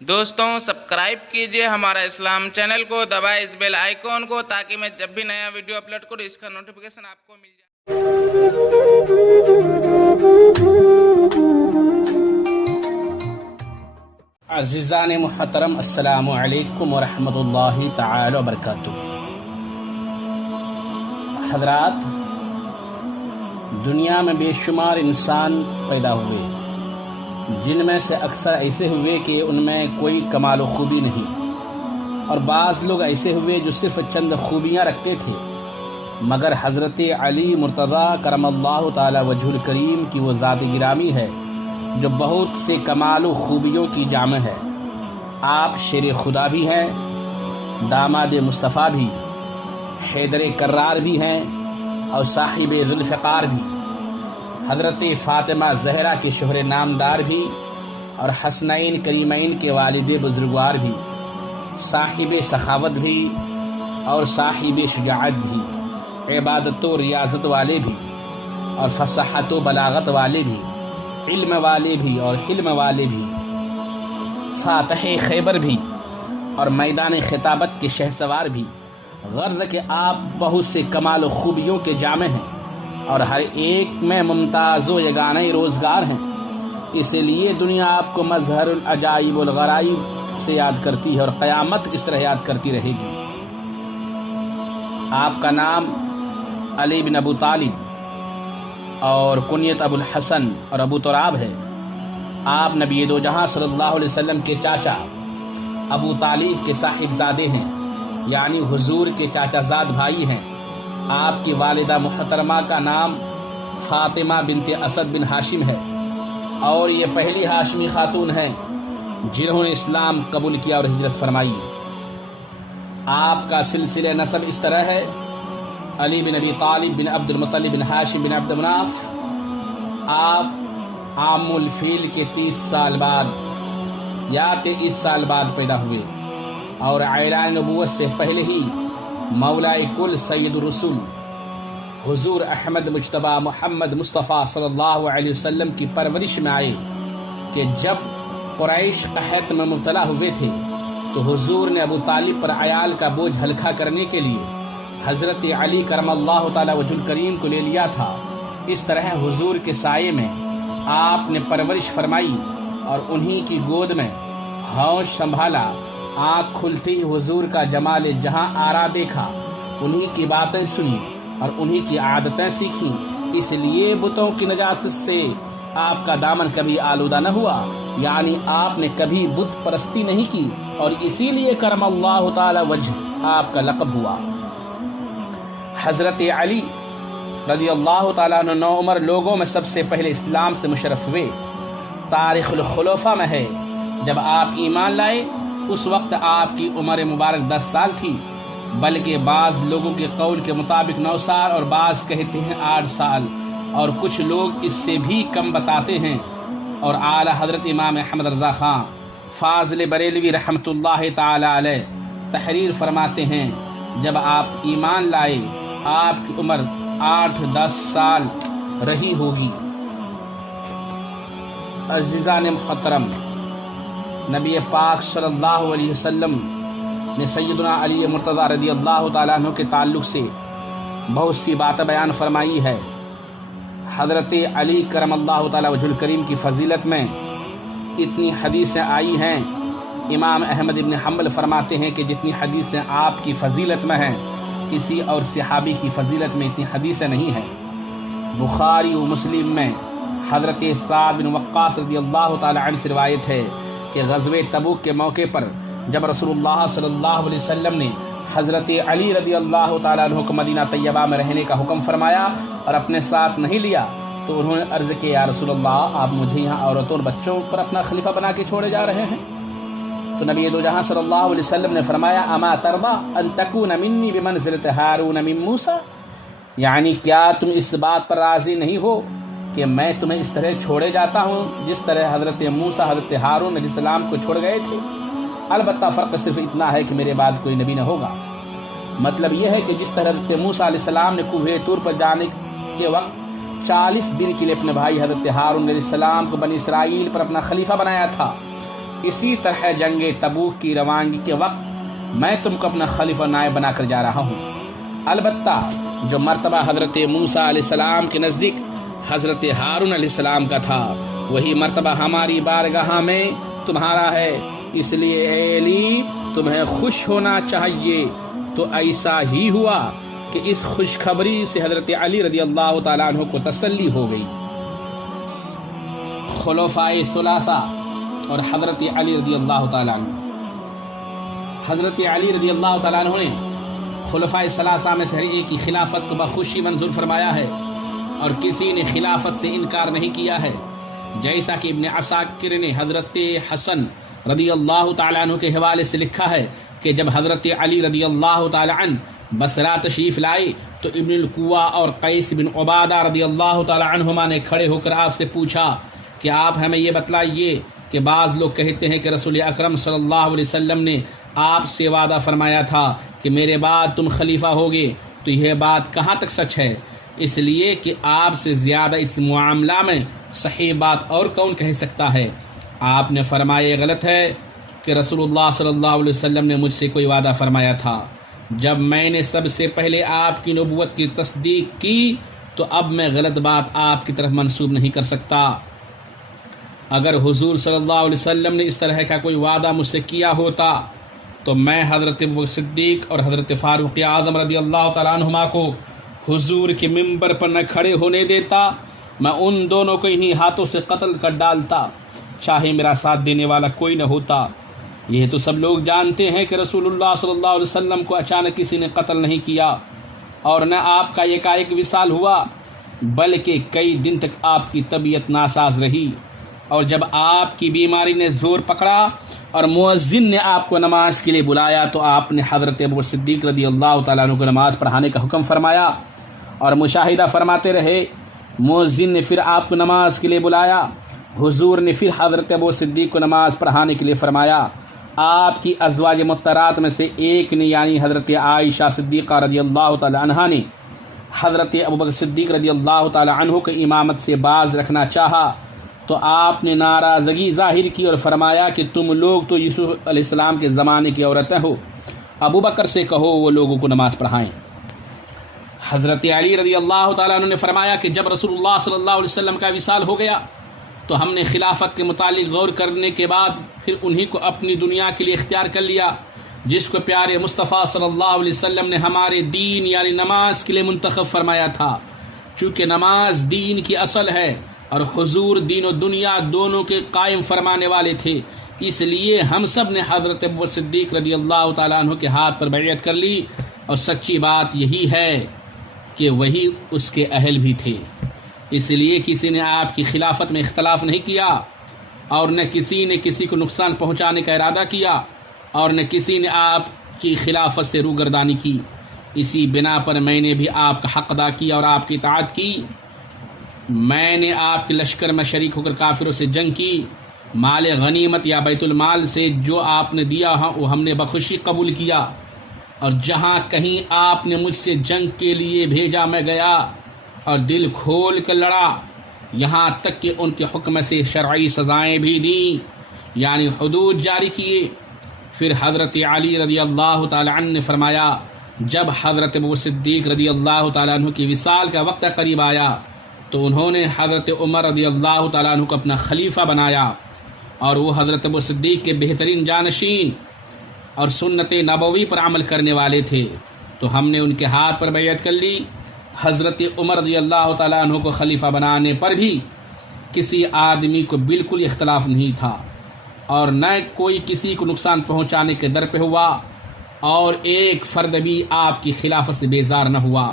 دوستوں سبسکرائب کیجئے ہمارا اسلام چینل کو، دبائیں اس بیل آئیکن کو تاکہ میں جب بھی نیا ویڈیو اپلوڈ کروں اس کا نوٹیفیکیشن آپ کو مل جائے۔ عزیزان محترم، السلام علیکم ورحمۃ اللہ تعالی وبرکاتہ۔ حضرات، دنیا میں بے شمار انسان پیدا ہوئے، جن میں سے اکثر ایسے ہوئے کہ ان میں کوئی کمال و خوبی نہیں، اور بعض لوگ ایسے ہوئے جو صرف چند خوبیاں رکھتے تھے، مگر حضرت علی مرتضیٰ کرم اللہ تعالی وجہ الکریم کی وہ ذات گرامی ہے جو بہت سے کمال و خوبیوں کی جامع ہے۔ آپ شیر خدا بھی ہیں، داماد مصطفیٰ بھی، حیدر کرار بھی ہیں، اور صاحب ذوالفقار بھی، حضرت فاطمہ زہرا کے شوہر نامدار بھی، اور حسنین کریمین کے والد بزرگوار بھی، صاحب سخاوت بھی اور صاحب شجاعت بھی، عبادت و ریاضت والے بھی اور فصاحت و بلاغت والے بھی، علم والے بھی اور حلم والے بھی، فاتح خیبر بھی اور میدان خطابت کے شہسوار بھی۔ غرض کہ آپ بہت سے کمال و خوبیوں کے جامع ہیں اور ہر ایک میں ممتاز و یگانہ روزگار ہیں، اسی لیے دنیا آپ کو مظہر العجائب والغرائب سے یاد کرتی ہے اور قیامت اس طرح یاد کرتی رہے گی۔ آپ کا نام علی بن ابو طالب اور کنیت ابو الحسن اور ابو تراب ہے۔ آپ نبی دو جہاں صلی اللہ علیہ وسلم کے چاچا ابو طالب کے صاحب زادے ہیں، یعنی حضور کے چاچا زاد بھائی ہیں۔ آپ کی والدہ محترمہ کا نام فاطمہ بنت اسد بن ہاشم ہے، اور یہ پہلی ہاشمی خاتون ہیں جنہوں نے اسلام قبول کیا اور ہجرت فرمائی۔ آپ کا سلسلہ نسب اس طرح ہے: علی بن ابی طالب بن عبد المطلب بن ہاشم بن عبد مناف۔ آپ عام الفیل کے 30 سال بعد یا 23 سال بعد پیدا ہوئے، اور اعلان نبوت سے پہلے ہی مولا کل سید الرسول حضور احمد مجتبی محمد مصطفیٰ صلی اللہ علیہ وسلم کی پرورش میں آئے کہ جب قریش قحط میں مبتلا ہوئے تھے تو حضور نے ابو طالب پر عیال کا بوجھ ہلکا کرنے کے لیے حضرت علی کرم اللہ تعالی وجہ الکریم کو لے لیا تھا۔ اس طرح حضور کے سائے میں آپ نے پرورش فرمائی اور انہی کی گود میں ہوش سنبھالا۔ آنکھ کھلتی حضور کا جمال جہاں آرا دیکھا، انہی کی باتیں سنی اور انہی کی عادتیں سیکھی، اس لیے بتوں کی نجاست سے آپ کا دامن کبھی آلودہ نہ ہوا، یعنی آپ نے کبھی بت پرستی نہیں کی، اور اسی لیے کرم اللہ تعالی وجہ آپ کا لقب ہوا۔ حضرت علی رضی اللہ تعالیٰ عنہ نوعمر لوگوں میں سب سے پہلے اسلام سے مشرف ہوئے۔ تاریخ الخلفاء میں ہے جب آپ ایمان لائے اس وقت آپ کی عمر مبارک 10 سال تھی، بلکہ بعض لوگوں کے قول کے مطابق 9 سال اور بعض کہتے ہیں 8 سال، اور کچھ لوگ اس سے بھی کم بتاتے ہیں۔ اور اعلیٰ حضرت امام احمد رضا خان فاضل بریلوی رحمۃ اللہ تعالی علیہ تحریر فرماتے ہیں جب آپ ایمان لائے آپ کی عمر 8-10 سال رہی ہوگی۔ عزیزان محترم، نبی پاک صلی اللہ علیہ وسلم نے سیدنا علی مرتضیٰ رضی اللہ تعالیٰ عنہ کے تعلق سے بہت سی باتیں بیان فرمائی ہے۔ حضرت علی کرم اللہ تعالیٰ وجہ الکریم کی فضیلت میں اتنی حدیثیں آئی ہیں، امام احمد بن حنبل فرماتے ہیں کہ جتنی حدیثیں آپ کی فضیلت میں ہیں کسی اور صحابی کی فضیلت میں اتنی حدیثیں نہیں ہیں۔ بخاری و مسلم میں حضرت سعد بن وقاص رضی اللہ تعالیٰ عنہ سے روایت ہے کہ غزوہ تبوک کے موقع پر جب رسول اللہ صلی اللہ علیہ وسلم نے حضرت علی رضی اللہ تعالیٰ عنہ کو مدینہ طیبہ میں رہنے کا حکم فرمایا اور اپنے ساتھ نہیں لیا تو انہوں نے عرض کیا: یا رسول اللہ، آپ مجھے یہاں عورتوں اور بچوں پر اپنا خلیفہ بنا کے چھوڑے جا رہے ہیں؟ تو نبی دو جہاں صلی اللہ علیہ وسلم نے فرمایا: اما ترضى ان تكون منی بمنزلۃ ہارون من موسیٰ، یعنی کیا تم اس بات پر راضی نہیں ہو کہ میں تمہیں اس طرح چھوڑے جاتا ہوں جس طرح حضرت موسیٰ حضرت ہارون علیہ السلام کو چھوڑ گئے تھے؟ البتہ فرق صرف اتنا ہے کہ میرے بعد کوئی نبی نہ ہوگا۔ مطلب یہ ہے کہ جس طرح حضرت موسیٰ علیہ السلام نے کوہ طور پر جانے کے وقت 40 دن کے لیے اپنے بھائی حضرت ہارون علیہ السلام کو بنی اسرائیل پر اپنا خلیفہ بنایا تھا، اسی طرح جنگ تبوک کی روانگی کے وقت میں تم کو اپنا خلیفہ نائب بنا کر جا رہا ہوں۔ البتہ جو مرتبہ حضرت موسیٰ علیہ السلام کے نزدیک حضرت ہارون علیہ السلام کا تھا، وہی مرتبہ ہماری بارگاہ میں تمہارا ہے، اس لیے اے علی تمہیں خوش ہونا چاہیے۔ تو ایسا ہی ہوا کہ اس خوشخبری سے حضرت علی رضی اللہ تعالیٰ عنہ کو تسلی ہو گئی۔ خلفائے ثلاثہ اور حضرت علی رضی اللہ تعالیٰ عنہ۔ حضرت علی رضی اللہ تعالیٰ عنہ نے خلفائے ثلاثہ میں سے ہر ایک کی خلافت کو بخوشی منظور فرمایا ہے، اور کسی نے خلافت سے انکار نہیں کیا ہے، جیسا کہ ابن عساکر نے حضرت حسن رضی اللہ تعالیٰ عنہ کے حوالے سے لکھا ہے کہ جب حضرت علی رضی اللہ تعالیٰ عنہ بصرہ تشریف لائے تو ابن القوا اور قیس بن عبادہ رضی اللہ تعالیٰ عنہما نے کھڑے ہو کر آپ سے پوچھا کہ آپ ہمیں یہ بتلائیے کہ بعض لوگ کہتے ہیں کہ رسول اکرم صلی اللہ علیہ وسلم نے آپ سے وعدہ فرمایا تھا کہ میرے بعد تم خلیفہ ہوگے، تو یہ بات کہاں تک سچ ہے؟ اس لیے کہ آپ سے زیادہ اس معاملہ میں صحیح بات اور کون کہہ سکتا ہے؟ آپ نے فرمایا غلط ہے کہ رسول اللہ صلی اللہ علیہ وسلم نے مجھ سے کوئی وعدہ فرمایا تھا۔ جب میں نے سب سے پہلے آپ کی نبوت کی تصدیق کی تو اب میں غلط بات آپ کی طرف منسوب نہیں کر سکتا۔ اگر حضور صلی اللہ علیہ وسلم نے اس طرح کا کوئی وعدہ مجھ سے کیا ہوتا تو میں حضرت ابوبکر صدیق اور حضرت فاروق اعظم رضی اللہ تعالیٰ عنہما کو حضور کے منبر پر نہ کھڑے ہونے دیتا، میں ان دونوں کو انہی ہاتھوں سے قتل کر ڈالتا، چاہے میرا ساتھ دینے والا کوئی نہ ہوتا۔ یہ تو سب لوگ جانتے ہیں کہ رسول اللہ صلی اللہ علیہ وسلم کو اچانک کسی نے قتل نہیں کیا، اور نہ آپ کا ایک وصال ہوا، بلکہ کئی دن تک آپ کی طبیعت ناساز رہی، اور جب آپ کی بیماری نے زور پکڑا اور مؤذن نے آپ کو نماز کے لیے بلایا تو آپ نے حضرت ابوبکر صدیق رضی اللہ تعالیٰ عنہ کو نماز پڑھانے کا حکم فرمایا اور مشاہدہ فرماتے رہے۔ مؤذن نے پھر آپ کو نماز کے لیے بلایا، حضور نے پھر حضرت ابوبکر صدیق کو نماز پڑھانے کے لیے فرمایا۔ آپ کی ازواج مطہرات میں سے ایک نے یعنی حضرت عائشہ صدیقہ رضی اللہ تعالیٰ عنہا نے حضرت ابوبکر صدیق رضی اللہ تعالیٰ عنہ کو امامت سے باز رکھنا چاہا تو آپ نے ناراضگی ظاہر کی اور فرمایا کہ تم لوگ تو یوسف علیہ السلام کے زمانے کی عورتیں ہو، ابوبکر سے کہو وہ لوگوں کو نماز پڑھائیں۔ حضرت علی رضی اللہ تعالیٰ عنہ نے فرمایا کہ جب رسول اللہ صلی اللہ علیہ وسلم کا وصال ہو گیا تو ہم نے خلافت کے متعلق غور کرنے کے بعد پھر انہی کو اپنی دنیا کے لیے اختیار کر لیا جس کو پیارے مصطفیٰ صلی اللہ علیہ وسلم نے ہمارے دین یعنی نماز کے لیے منتخب فرمایا تھا۔ چونکہ نماز دین کی اصل ہے اور حضور دین و دنیا دونوں کے قائم فرمانے والے تھے، اس لیے ہم سب نے حضرت ابوبکر صدیق رضی اللہ تعالیٰ عنہ کے ہاتھ پر بیعت کر لی، اور سچی بات یہی ہے کہ وہی اس کے اہل بھی تھے۔ اس لیے کسی نے آپ کی خلافت میں اختلاف نہیں کیا، اور نہ کسی نے کسی کو نقصان پہنچانے کا ارادہ کیا، اور نہ کسی نے آپ کی خلافت سے روگردانی کی۔ اسی بنا پر میں نے بھی آپ کا حق ادا کیا اور آپ کی اطاعت کی۔ میں نے آپ کے لشکر میں شریک ہو کر کافروں سے جنگ کی، مال غنیمت یا بیت المال سے جو آپ نے دیا وہ ہم نے بخوشی قبول کیا، اور جہاں کہیں آپ نے مجھ سے جنگ کے لیے بھیجا میں گیا اور دل کھول کر لڑا، یہاں تک کہ ان کے حکم سے شرعی سزائیں بھی دیں یعنی حدود جاری کیے۔ پھر حضرت علی رضی اللہ تعالیٰ عنہ نے فرمایا جب حضرت ابوبکر صدیق رضی اللہ تعالیٰ عنہ کی وصال کا وقت قریب آیا تو انہوں نے حضرت عمر رضی اللہ تعالیٰ عنہ کو اپنا خلیفہ بنایا، اور وہ حضرت ابوبکر صدیق کے بہترین جانشین اور سنت نبوی پر عمل کرنے والے تھے، تو ہم نے ان کے ہاتھ پر بیعت کر لی۔ حضرت عمر رضی اللہ تعالیٰ عنہ کو خلیفہ بنانے پر بھی کسی آدمی کو بالکل اختلاف نہیں تھا، اور نہ کوئی کسی کو نقصان پہنچانے کے در پہ ہوا، اور ایک فرد بھی آپ کی خلافت سے بیزار نہ ہوا۔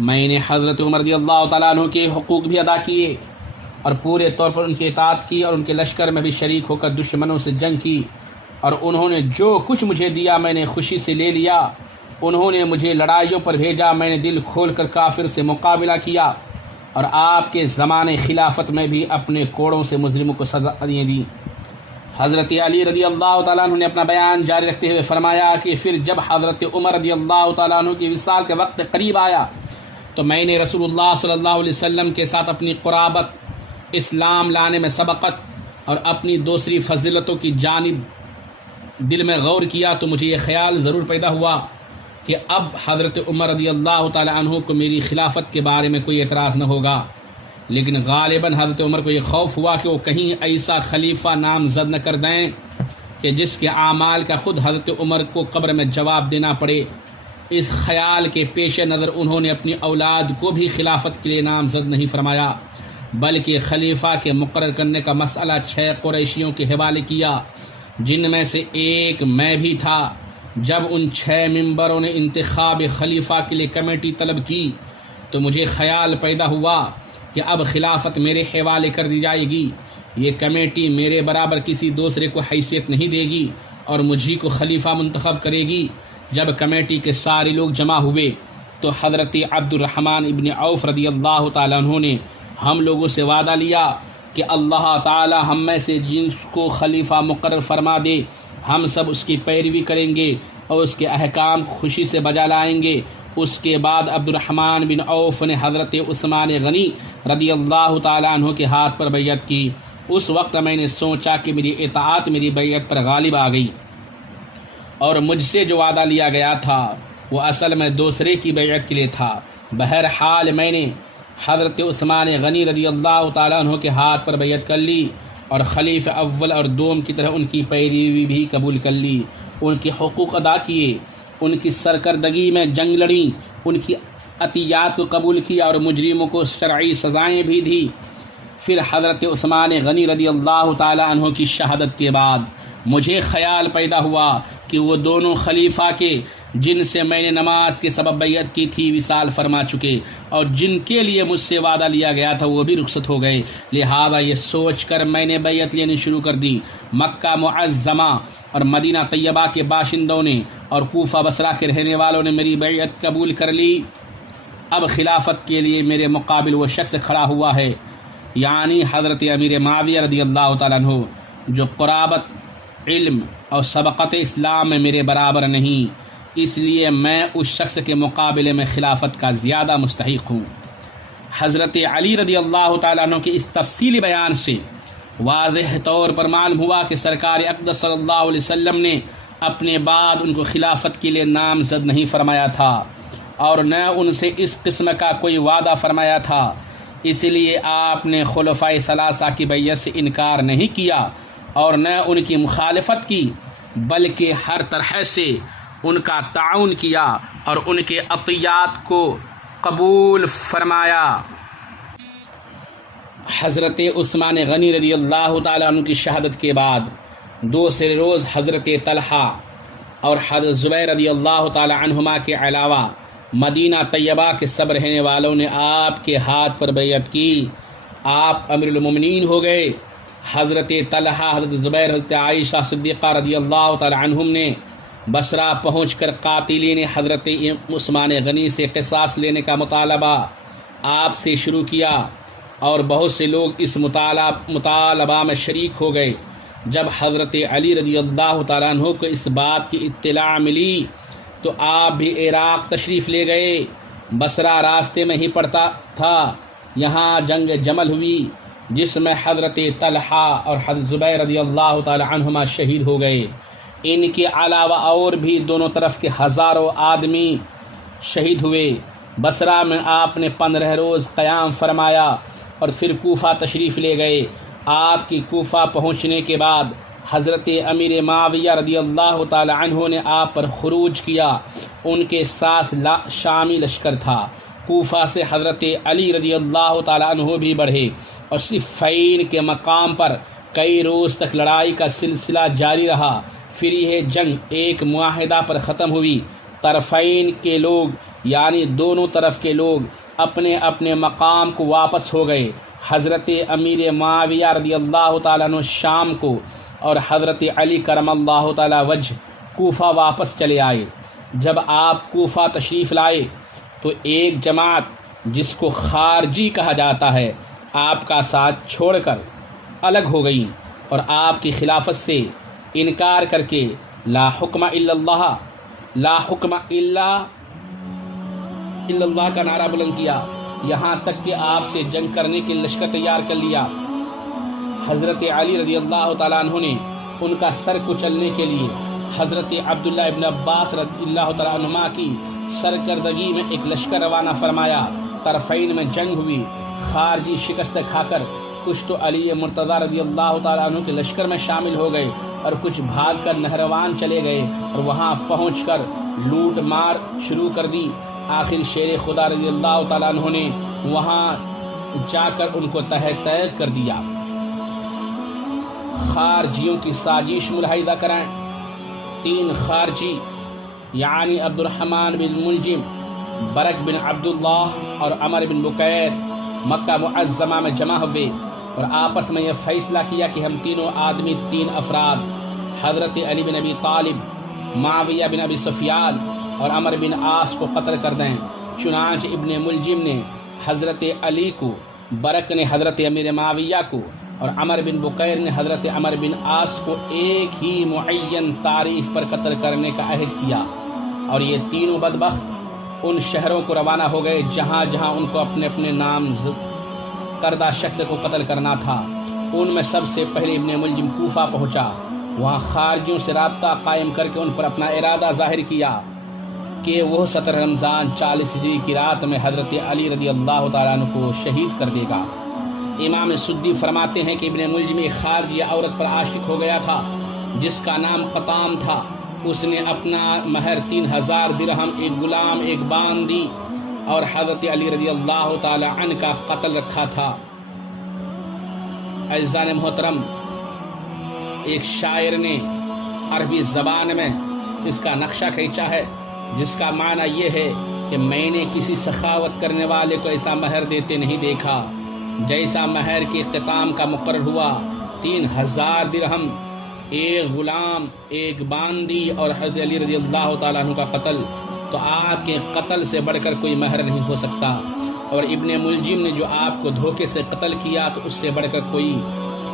میں نے حضرت عمر رضی اللہ تعالیٰ عنہ کے حقوق بھی ادا کیے اور پورے طور پر ان کی اطاعت کی، اور ان کے لشکر میں بھی شریک ہو کر دشمنوں سے جنگ کی، اور انہوں نے جو کچھ مجھے دیا میں نے خوشی سے لے لیا۔ انہوں نے مجھے لڑائیوں پر بھیجا، میں نے دل کھول کر کافر سے مقابلہ کیا، اور آپ کے زمانے خلافت میں بھی اپنے کوڑوں سے مجرموں کو سزائیں دی۔ حضرت علی رضی اللہ تعالیٰ عنہ نے اپنا بیان جاری رکھتے ہوئے فرمایا کہ پھر جب حضرت عمر رضی اللہ تعالیٰ عنہ کی وصال کا وقت قریب آیا تو میں نے رسول اللہ صلی اللہ علیہ وسلم کے ساتھ اپنی قرابت، اسلام لانے میں سبقت اور اپنی دوسری فضیلتوں کی جانب دل میں غور کیا تو مجھے یہ خیال ضرور پیدا ہوا کہ اب حضرت عمر رضی اللہ تعالی عنہ کو میری خلافت کے بارے میں کوئی اعتراض نہ ہوگا، لیکن غالباً حضرت عمر کو یہ خوف ہوا کہ وہ کہیں ایسا خلیفہ نامزد نہ کر دیں کہ جس کے اعمال کا خود حضرت عمر کو قبر میں جواب دینا پڑے۔ اس خیال کے پیش نظر انہوں نے اپنی اولاد کو بھی خلافت کے لیے نامزد نہیں فرمایا، بلکہ خلیفہ کے مقرر کرنے کا مسئلہ 6 قریشیوں کے حوالے کیا، جن میں سے ایک میں بھی تھا۔ جب ان 6 ممبروں نے انتخاب خلیفہ کے لیے کمیٹی طلب کی تو مجھے خیال پیدا ہوا کہ اب خلافت میرے حوالے کر دی جائے گی، یہ کمیٹی میرے برابر کسی دوسرے کو حیثیت نہیں دے گی اور مجھے کو خلیفہ منتخب کرے گی۔ جب کمیٹی کے سارے لوگ جمع ہوئے تو حضرت عبد الرحمن ابن عوف رضی اللہ تعالیٰ عنہ نے ہم لوگوں سے وعدہ لیا کہ اللہ تعالی ہم میں سے جن کو خلیفہ مقرر فرما دے ہم سب اس کی پیروی کریں گے اور اس کے احکام خوشی سے بجا لائیں گے۔ اس کے بعد عبد الرحمن بن عوف نے حضرت عثمان غنی رضی اللہ تعالیٰ عنہ کے ہاتھ پر بیعت کی۔ اس وقت میں نے سوچا کہ میری اطاعت میری بیعت پر غالب آ گئی، اور مجھ سے جو وعدہ لیا گیا تھا وہ اصل میں دوسرے کی بیعت کے لیے تھا۔ بہرحال میں نے حضرت عثمان غنی رضی اللہ تعالیٰ عنہ کے ہاتھ پر بیعت کر لی اور خلیفہ اول اور دوم کی طرح ان کی پیروی بھی قبول کر لی، ان کے حقوق ادا کیے، ان کی سرکردگی میں جنگ لڑی، ان کی عطیات کو قبول کیا اور مجرموں کو شرعی سزائیں بھی دی۔ پھر حضرت عثمان غنی رضی اللہ تعالیٰ عنہ کی شہادت کے بعد مجھے خیال پیدا ہوا کہ وہ دونوں خلیفہ کے جن سے میں نے نماز کے سبب بیعت کی تھی وصال فرما چکے، اور جن کے لیے مجھ سے وعدہ لیا گیا تھا وہ بھی رخصت ہو گئے۔ لہذا یہ سوچ کر میں نے بیعت لینی شروع کر دی۔ مکہ معظمہ اور مدینہ طیبہ کے باشندوں نے اور کوفہ بصرہ کے رہنے والوں نے میری بیعت قبول کر لی۔ اب خلافت کے لیے میرے مقابل وہ شخص کھڑا ہوا ہے، یعنی حضرت امیر معاویہ رضی اللہ تعالیٰ عنہ، جو قرابت علم اور سبقت اسلام میں میرے برابر نہیں، اس لیے میں اس شخص کے مقابلے میں خلافت کا زیادہ مستحق ہوں۔ حضرت علی رضی اللہ تعالیٰ عنہ کے اس تفصیلی بیان سے واضح طور پر معلوم ہوا کہ سرکار اقدس صلی اللہ علیہ وسلم نے اپنے بعد ان کو خلافت کے لیے نامزد نہیں فرمایا تھا اور نہ ان سے اس قسم کا کوئی وعدہ فرمایا تھا۔ اس لیے آپ نے خلفائے ثلاثہ کی بیعت سے انکار نہیں کیا اور نہ ان کی مخالفت کی، بلکہ ہر طرح سے ان کا تعاون کیا اور ان کے عطیات کو قبول فرمایا۔ حضرت عثمان غنی رضی اللہ تعالیٰ عنہ کی شہادت کے بعد دوسرے روز حضرت طلحہ اور حضرت زبیر رضی اللہ تعالیٰ عنہما کے علاوہ مدینہ طیبہ کے سب رہنے والوں نے آپ کے ہاتھ پر بیعت کی۔ آپ امیر المومنین ہو گئے۔ حضرت طلحہ، حضرت زبیر، حضرت عائشہ صدیقہ رضی اللہ تعالیٰ عنہم نے بصرہ پہنچ کر قاتلین حضرت عثمان غنی سے قصاص لینے کا مطالبہ آپ سے شروع کیا، اور بہت سے لوگ اس مطالبہ میں شریک ہو گئے۔ جب حضرت علی رضی اللہ تعالیٰ عنہ کو اس بات کی اطلاع ملی تو آپ بھی عراق تشریف لے گئے۔ بصرہ راستے میں ہی پڑتا تھا۔ یہاں جنگ جمل ہوئی جس میں حضرت طلحہ اور حضرت زبیر رضی اللہ تعالی عنہما شہید ہو گئے۔ ان کے علاوہ اور بھی دونوں طرف کے ہزاروں آدمی شہید ہوئے۔ بصرہ میں آپ نے 15 روز قیام فرمایا اور پھر کوفہ تشریف لے گئے۔ آپ کی کوفہ پہنچنے کے بعد حضرت امیر معاویہ رضی اللہ تعالی عنہ نے آپ پر خروج کیا۔ ان کے ساتھ شامی لشکر تھا۔ کوفہ سے حضرت علی رضی اللہ تعالی عنہ بھی بڑھے اور صفین کے مقام پر کئی روز تک لڑائی کا سلسلہ جاری رہا۔ پھر یہ جنگ ایک معاہدہ پر ختم ہوئی۔ طرفین کے لوگ یعنی دونوں طرف کے لوگ اپنے اپنے مقام کو واپس ہو گئے۔ حضرت امیر معاویہ رضی اللہ تعالیٰ عنہ شام کو اور حضرت علی کرم اللہ تعالیٰ وجہ کوفہ واپس چلے آئے۔ جب آپ کوفہ تشریف لائے تو ایک جماعت جس کو خارجی کہا جاتا ہے آپ کا ساتھ چھوڑ کر الگ ہو گئی اور آپ کی خلافت سے انکار کر کے لا حکم الا اللہ، لا حکم الا اللہ کا نعرہ بلند کیا، یہاں تک کہ آپ سے جنگ کرنے کے لشکر تیار کر لیا۔ حضرت علی رضی اللہ تعالیٰ عنہ نے ان کا سر کچلنے کے لیے حضرت عبداللہ ابن عباس رضی اللہ تعالیٰ عنہما کی سرکردگی میں ایک لشکر روانہ فرمایا۔ طرفین میں جنگ ہوئی، خارجی شکست کھا کر کچھ تو علی مرتضیٰ رضی اللہ تعالیٰ عنہ کے لشکر میں شامل ہو گئے اور کچھ بھاگ کر نہروان چلے گئے اور وہاں پہنچ کر لوٹ مار شروع کر دی۔ آخر شیر خدا رضی اللہ تعالیٰ عنہ نے وہاں جا کر ان کو تہہ تیگ کر دیا۔ خارجیوں کی سازش ملاحظہ کرائیں۔ 3 خارجی یعنی عبد الرحمن بن ملجم، برق بن عبداللہ اور عمر بن بکیر مکہ معظمہ میں جمع ہوئے اور آپس میں یہ فیصلہ کیا کہ ہم تینوں آدمی 3 افراد حضرت علی بن ابی طالب، معاویہ بن ابی سفیان اور عمر بن عاص کو قتل کر دیں۔ چنانچہ ابن ملجم نے حضرت علی کو، برق نے حضرت امیر معاویہ کو اور عمر بن بکیر نے حضرت عمر بن عاص کو ایک ہی معین تاریخ پر قتل کرنے کا عہد کیا، اور یہ تینوں بدبخت ان شہروں کو روانہ ہو گئے جہاں جہاں ان کو اپنے اپنے نام کردہ شخص کو قتل کرنا تھا۔ ان میں سب سے پہلے ابن ملجم کوفہ پہنچا، وہاں خارجیوں سے رابطہ قائم کر کے ان پر اپنا ارادہ ظاہر کیا کہ وہ 17 رمضان 40 ہجری کی رات میں حضرت علی رضی اللہ تعالیٰ عنہ کو شہید کر دے گا۔ امام سدی فرماتے ہیں کہ ابن ملجم ایک خارجی عورت پر عاشق ہو گیا تھا جس کا نام قطام تھا۔ اس نے اپنا مہر 3000 درہم، ایک غلام، ایک باندی اور حضرت علی رضی اللہ تعالی عنہ کا قتل رکھا تھا۔ عزیزان محترم، ایک شاعر نے عربی زبان میں اس کا نقشہ کھینچا ہے جس کا معنی یہ ہے کہ میں نے کسی سخاوت کرنے والے کو ایسا مہر دیتے نہیں دیکھا جیسا مہر کے اختتام کا مقرر ہوا۔ 3000 درہم، ایک غلام، ایک باندی اور حضرت علی رضی اللہ تعالیٰ عنہ کا قتل، تو آپ کے قتل سے بڑھ کر کوئی مہر نہیں ہو سکتا، اور ابن ملجم نے جو آپ کو دھوکے سے قتل کیا تو اس سے بڑھ کر کوئی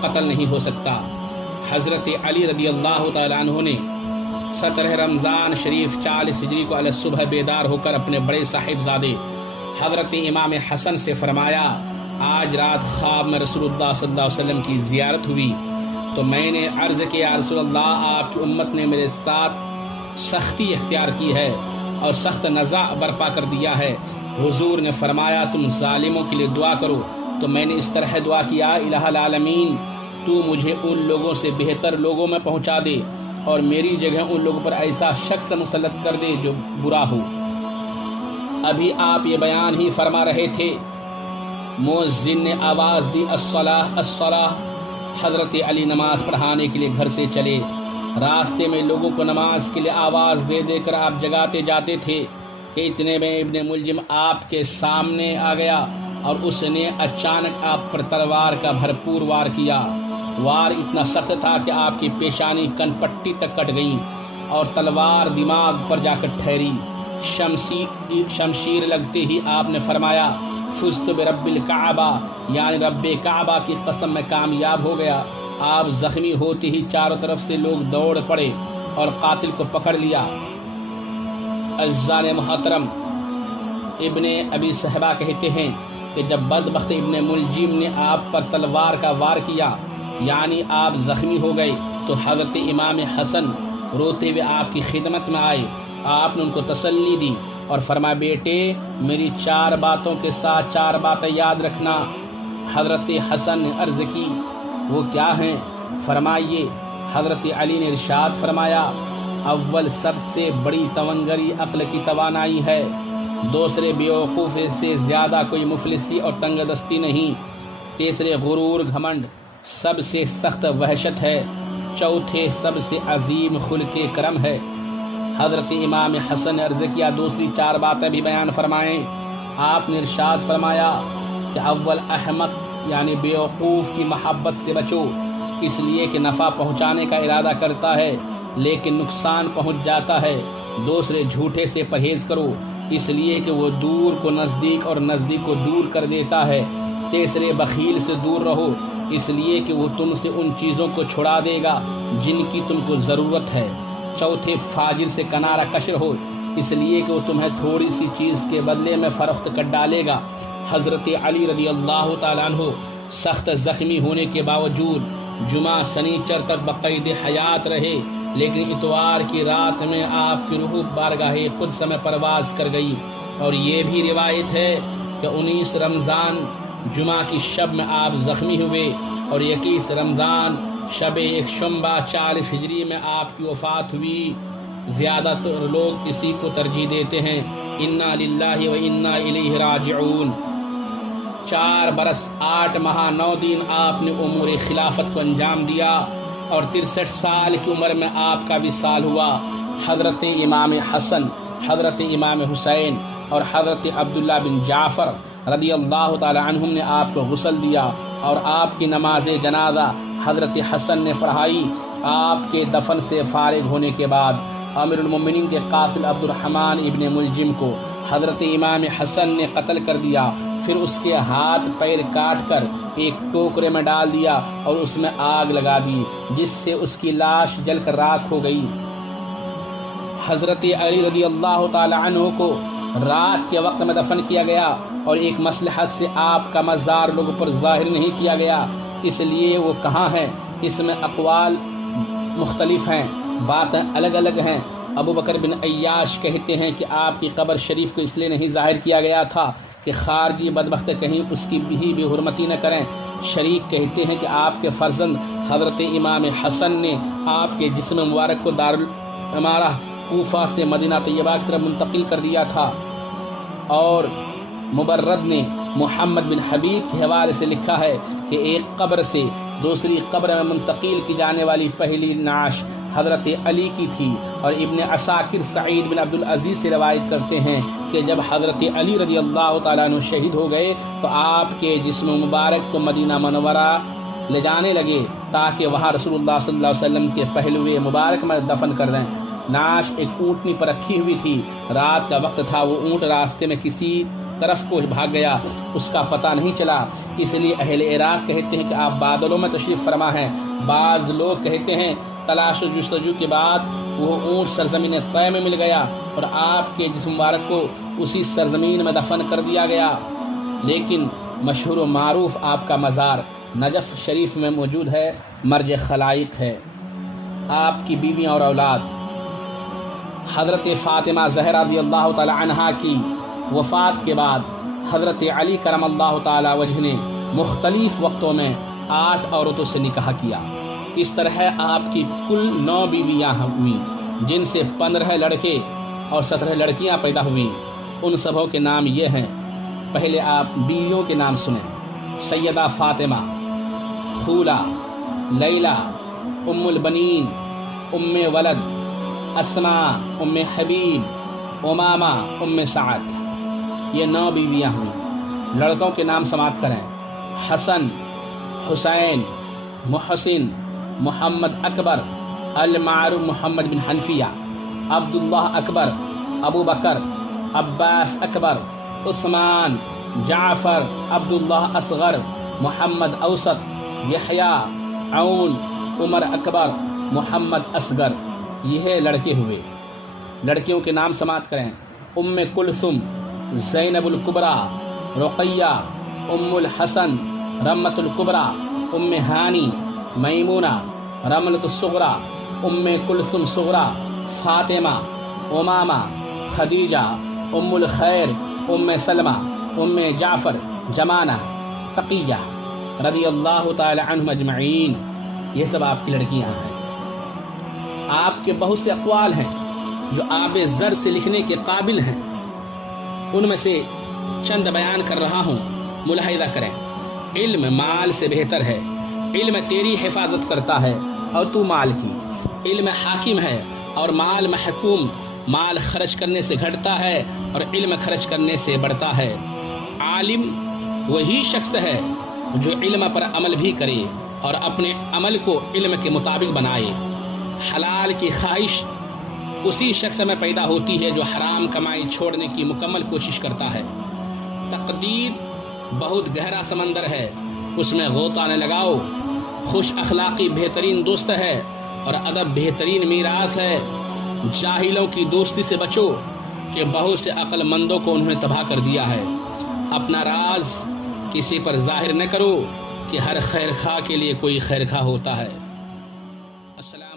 قتل نہیں ہو سکتا۔ حضرت علی رضی اللہ تعالیٰ عنہ نے 17 رمضان شریف 40 ہجری کو علی صبح بیدار ہو کر اپنے بڑے صاحبزادے حضرت امام حسن سے فرمایا، آج رات خواب میں رسول اللہ صلی اللہ علیہ وسلم کی زیارت ہوئی تو میں نے عرض کیا، یا رسول اللہ، آپ کی امت نے میرے ساتھ سختی اختیار کی ہے اور سخت نزاع برپا کر دیا ہے۔ حضور نے فرمایا، تم ظالموں کے لیے دعا کرو۔ تو میں نے اس طرح دعا کیا، الہ العالمین، تو مجھے ان لوگوں سے بہتر لوگوں میں پہنچا دے اور میری جگہ ان لوگوں پر ایسا شخص مسلط کر دے جو برا ہو۔ ابھی آپ یہ بیان ہی فرما رہے تھے، مؤذن نے آواز دی، الصلاۃ الصلاۃ۔ حضرت علی نماز پڑھانے کے لیے گھر سے چلے۔ راستے میں لوگوں کو نماز کے لیے آواز دے دے کر آپ جگاتے جاتے تھے کہ اتنے میں ابن ملجم آپ کے سامنے آ گیا اور اس نے اچانک آپ پر تلوار کا بھرپور وار کیا۔ وار اتنا سخت تھا کہ آپ کی پیشانی کن پٹی تک کٹ گئی اور تلوار دماغ پر جا کر ٹھہری۔ شمشیر لگتے ہی آپ نے فرمایا، فزت برب الکعبہ، یعنی رب کعبہ کی قسم میں کامیاب ہو گیا۔ آپ زخمی ہوتے ہی چاروں طرف سے لوگ دوڑ پڑے اور قاتل کو پکڑ لیا۔ عزیزان محترم، ابن ابی صہبہ کہتے ہیں کہ جب بدبخت ابن ملجم نے آپ پر تلوار کا وار کیا، یعنی آپ زخمی ہو گئے، تو حضرت امام حسن روتے ہوئے آپ کی خدمت میں آئے۔ آپ نے ان کو تسلی دی اور فرمایا، بیٹے، میری 4 باتوں کے ساتھ 4 باتیں یاد رکھنا۔ حضرت حسن نے عرض کی، وہ کیا ہیں؟ فرمائیے۔ حضرت علی نے ارشاد فرمایا، اول سب سے بڑی توانگری عقل کی توانائی ہے، دوسرے بیوقوفی سے زیادہ کوئی مفلسی اور تنگ دستی نہیں، تیسرے غرور گھمنڈ سب سے سخت وحشت ہے، چوتھے سب سے عظیم خلق کرم ہے۔ حضرت امام حسن نے عرض کیا، دوسری 4 باتیں بھی بیان فرمائیں۔ آپ نے ارشاد فرمایا کہ اول احمق یعنی بیوقوف کی محبت سے بچو، اس لیے کہ نفع پہنچانے کا ارادہ کرتا ہے لیکن نقصان پہنچ جاتا ہے۔ دوسرے جھوٹے سے پرہیز کرو، اس لیے کہ وہ دور کو نزدیک اور نزدیک کو دور کر دیتا ہے۔ تیسرے بخیل سے دور رہو، اس لیے کہ وہ تم سے ان چیزوں کو چھڑا دے گا جن کی تم کو ضرورت ہے۔ چوتھے فاجر سے کنارہ کش رہو، اس لیے کہ وہ تمہیں تھوڑی سی چیز کے بدلے میں فروخت کر ڈالے گا۔ حضرت علی رضی اللہ تعالیٰ عنہ سخت زخمی ہونے کے باوجود جمعہ سنیچر تک بقید حیات رہے، لیکن اتوار کی رات میں آپ کی روح بارگاہ قدس میں پرواز کر گئی۔ اور یہ بھی روایت ہے کہ 19 رمضان جمعہ کی شب میں آپ زخمی ہوئے اور 21 رمضان شب ایک شنبہ 40 ہجری میں آپ کی وفات ہوئی۔ زیادہ تر لوگ اسی کو ترجیح دیتے ہیں، انا للہ و انا الیہ راجعون۔ 4 برس 8 ماہ 9 دن آپ نے امور خلافت کو انجام دیا اور 63 سال کی عمر میں آپ کا وصال ہوا۔ حضرت امام حسن، حضرت امام حسین اور حضرت عبداللہ بن جعفر رضی اللہ تعالی عنہم نے آپ کو غسل دیا اور آپ کی نماز جنازہ حضرت حسن نے پڑھائی۔ آپ کے دفن سے فارغ ہونے کے بعد امیر المومنین کے قاتل عبد الرحمن ابن ملجم کو حضرت امام حسن نے قتل کر دیا، پھر اس کے ہاتھ پیر کاٹ کر ایک ٹوکرے میں ڈال دیا اور اس میں آگ لگا دی، جس سے اس کی لاش جل کر راکھ ہو گئی۔ حضرت علی رضی اللہ تعالی عنہ کو رات کے وقت میں دفن کیا گیا اور ایک مصلحت سے آپ کا مزار لوگوں پر ظاہر نہیں کیا گیا، اس لیے وہ کہاں ہے اس میں اقوال مختلف ہیں، باتیں الگ الگ ہیں۔ ابو بکر بن عیاش کہتے ہیں کہ آپ کی قبر شریف کو اس لیے نہیں ظاہر کیا گیا تھا کہ خارجی بدبخت کہیں اس کی بھی بے حرمتی نہ کریں۔ شریک کہتے ہیں کہ آپ کے فرزند حضرت امام حسن نے آپ کے جسم مبارک کو دارالعمارہ کوفہ سے مدینہ طیبہ کی طرف منتقل کر دیا تھا، اور مبرد نے محمد بن حبیب کے حوالے سے لکھا ہے کہ ایک قبر سے دوسری قبر میں منتقل کی جانے والی پہلی نعش حضرت علی کی تھی۔ اور ابن عساکر سعید بن عبدالعزیز سے روایت کرتے ہیں کہ جب حضرت علی رضی اللہ تعالیٰ عنہ شہید ہو گئے تو آپ کے جسم مبارک کو مدینہ منورہ لے جانے لگے تاکہ وہاں رسول اللہ صلی اللہ علیہ وسلم کے پہلوئے مبارک میں دفن کر دیں۔ نعش ایک اونٹنی پر رکھی ہوئی تھی، رات کا وقت تھا، وہ اونٹ راستے میں کسی طرف کو بھاگ گیا، اس کا پتہ نہیں چلا، اس لیے اہل عراق کہتے ہیں کہ آپ بادلوں میں تشریف فرما ہیں۔ بعض لوگ کہتے ہیں تلاش و جستجو کے بعد وہ اونٹ سرزمین طے میں مل گیا اور آپ کے جسم مبارک کو اسی سرزمین میں دفن کر دیا گیا، لیکن مشہور و معروف آپ کا مزار نجف شریف میں موجود ہے، مرج خلائق ہے۔ آپ کی بیویاں اور اولاد حضرت فاطمہ زہرا رضی اللہ تعالی عنہا کی وفات کے بعد حضرت علی کرم اللہ تعالی وجہ نے مختلف وقتوں میں 8 عورتوں سے نکاح کیا۔ اس طرح آپ کی کل 9 بیویاں ہوئیں، جن سے 15 لڑکے اور 17 لڑکیاں پیدا ہوئیں۔ ان سبوں کے نام یہ ہیں، پہلے آپ بیویوں کے نام سنیں: سیدہ فاطمہ، خولہ، لیلہ، ام البنین، ام ولد، اسماء، ام حبیب، امامہ، ام سعد۔ یہ 9 بیویاں ہوئیں۔ لڑکوں کے نام سماعت کریں: حسن، حسین، محسن، محمد اکبر، المعروف محمد بن حنفیہ، عبداللہ اکبر، ابو بکر، عباس اکبر، عثمان، جعفر، عبداللہ اصغر، محمد اوسط، یحییٰ، عون، عمر اکبر، محمد اصغر۔ یہ لڑکے ہوئے۔ لڑکیوں کے نام سماعت کریں: ام کلثوم، زینب الکبریٰ، رقیہ، ام الحسن، رمۃ الکبریٰ، ام ہانی، میمونہ، رملۃ الصغریٰ، ام کلثوم صغریٰ، فاطمہ، امامہ، خدیجہ، ام الخیر، ام سلمہ، ام جعفر، جمانہ، تقیہ رضی اللہ تعالی عنہم اجمعین۔ یہ سب آپ کی لڑکیاں ہیں۔ آپ کے بہت سے اقوال ہیں جو آب زر سے لکھنے کے قابل ہیں، ان میں سے چند بیان کر رہا ہوں، ملاحظہ کریں۔ علم مال سے بہتر ہے، علم تیری حفاظت کرتا ہے اور تو مال کی۔ علم حاکم ہے اور مال محکوم، مال خرچ کرنے سے گھٹتا ہے اور علم خرچ کرنے سے بڑھتا ہے۔ عالم وہی شخص ہے جو علم پر عمل بھی کرے اور اپنے عمل کو علم کے مطابق بنائے۔ حلال کی خواہش اسی شخص میں پیدا ہوتی ہے جو حرام کمائی چھوڑنے کی مکمل کوشش کرتا ہے۔ تقدیر بہت گہرا سمندر ہے، اس میں غوطہ نہ لگاؤ۔ خوش اخلاقی بہترین دوست ہے اور ادب بہترین میراث ہے۔ جاہلوں کی دوستی سے بچو کہ بہت سے عقل مندوں کو انہوں نے تباہ کر دیا ہے۔ اپنا راز کسی پر ظاہر نہ کرو کہ ہر خیر خواہ کے لیے کوئی خیر خواہ ہوتا ہے۔ السلام